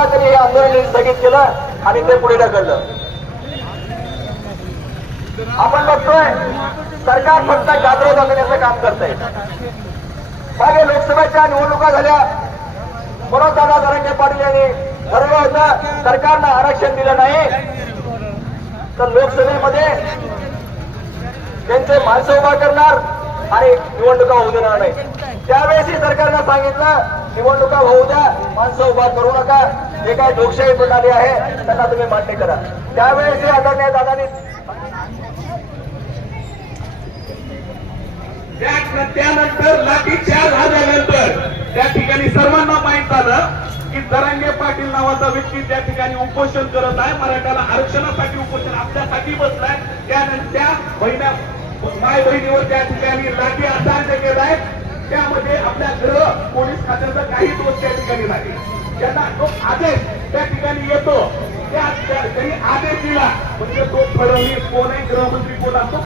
आंदोलन स्थगित केलं आणि ते पुढे ढकललं. आपण बघतोय सरकार फक्त गाजरे दाखवण्याचं काम करतंय. मागे लोकसभेच्या निवडणुका झाल्या. म्हणून दादा धरंगे पाटील यांनी ठरवलं होतं सरकारनं आरक्षण दिलं नाही. तर लोकसभेमध्ये त्यांचे माणसं उभा करणार आणि निवडणुका होऊ देणार नाही. त्यावेळेसही सरकारनं सांगितलं निवडणुका होऊ द्या. माणसं उभा करू नका. जे काही लोकशाही प्रणाली आहे त्यांना तुम्ही मान्य करा. त्यावेळेसही आदरणीय दादानी त्यानंतर लाठीचार्ज झाल्यानंतर त्या ठिकाणी सर्वांना माहीत झालं की दरंगे पाटील नावाचा व्यक्ती त्या ठिकाणी उपोषण करत आहे. मराठ्याला आरक्षणासाठी उपोषण आपल्यासाठी बसलाय. त्यानंतर त्या बहिण्या माय बहिणीवर त्या ठिकाणी लाठी असाध्य केलाय त्यामध्ये आपल्या ग्रह पोलीस खात्याचा काही दोष नाही. त्यांना तो आदेश त्या ठिकाणी येतो त्या त्यांनी आदेश दिला. म्हणजे तो फडणवीस कोणही गृहमंत्री कोण असतो